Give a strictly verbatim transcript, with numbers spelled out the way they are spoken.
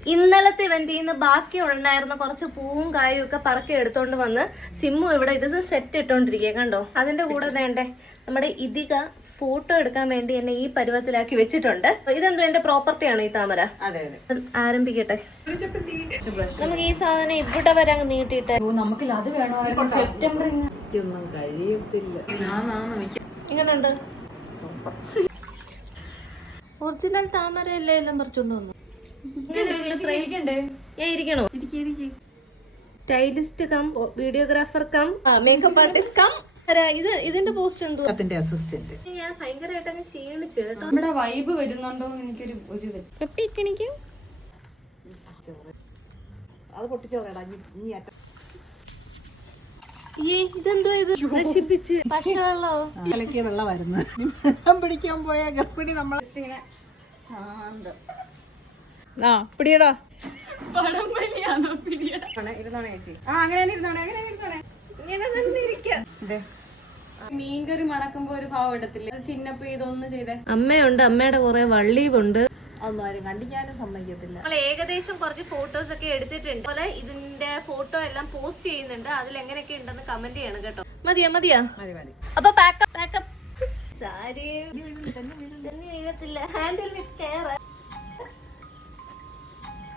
ഇന്നലത്തെ ഇവന്റിൽ നിന്ന് ബാക്കി ഉണ്ടായിരുന്ന കുറച്ച് പൂവും കായും ഒക്കെ പറക്കി എടുത്തോണ്ട് വന്ന് സിമ്മു ഇവിടെ ഇത് സെറ്റ് ഇട്ടോണ്ടിരിക്കുക കണ്ടോ. അതിന്റെ കൂടെ വേണ്ടേ നമ്മുടെ ഇതിക ഫോട്ടോ എടുക്കാൻ വേണ്ടി എന്നെ ഈ പരുവത്തിലാക്കി വെച്ചിട്ടുണ്ട്. ഇതെന്തോ എന്റെ പ്രോപ്പർട്ടിയാണോ ഈ താമര? ആരംഭിക്കട്ടെ. നമുക്ക് ഈ സാധനം ഇവിടെ വരെ അങ്ങ് നീട്ടിയിട്ട് ഇങ്ങനുണ്ട്. ഒറിജിനൽ താമര അല്ലേ എല്ലാം പറിച്ചോണ്ട് വന്നു. ഇരിക്കണോ? Stylist cum videographer cum makeup artist cum. ഇത് ഇതിന്റെ പോസ്റ്റ് എന്തോ അസിസ്റ്റന്റ്. ഞാൻ ഭയങ്കരമായിട്ട് അങ്ങ് ക്ഷീണിച്ചു കേട്ടോ. നമ്മുടെ വൈബ് വരുന്നുണ്ടോ എനിക്കൊരു ഒരു ഇതെന്തോ ഇത് നശിപ്പിച്ച് പശവെള്ളോ കലക്കിയ വെള്ളമായിരുന്നു. വെള്ളം പിടിക്കാൻ പോയ ഗർഭിണി നമ്മളെ പിടിയടാ. മീൻകറി മണക്കുമ്പോ ഒരു ഭാവം എടുത്തില്ലേ? ചിന്നപ്പോ ഇതൊന്നും ചെയ്തേ. അമ്മയുണ്ട്, അമ്മയുടെ കുറെ വള്ളിയുണ്ട്. ഒന്നും ആരും കണ്ടിക്കാനും സമ്മതിക്കത്തില്ല. നമ്മൾ ഏകദേശം കുറച്ച് ഫോട്ടോസ് ഒക്കെ എടുത്തിട്ടുണ്ട്. അതുപോലെ ഇതിന്റെ ഫോട്ടോ എല്ലാം പോസ്റ്റ് ചെയ്യുന്നുണ്ട്. അതിൽ എങ്ങനെയൊക്കെ ഉണ്ടെന്ന് കമന്റ് ചെയ്യണം കേട്ടോ. മതിയാ മതിയാ അപ്പൊ പാക്കപ്പ് പാക്കപ്പ്. സാരി വീഴത്തില്ല. ഹാൻഡിൽ കയറാം.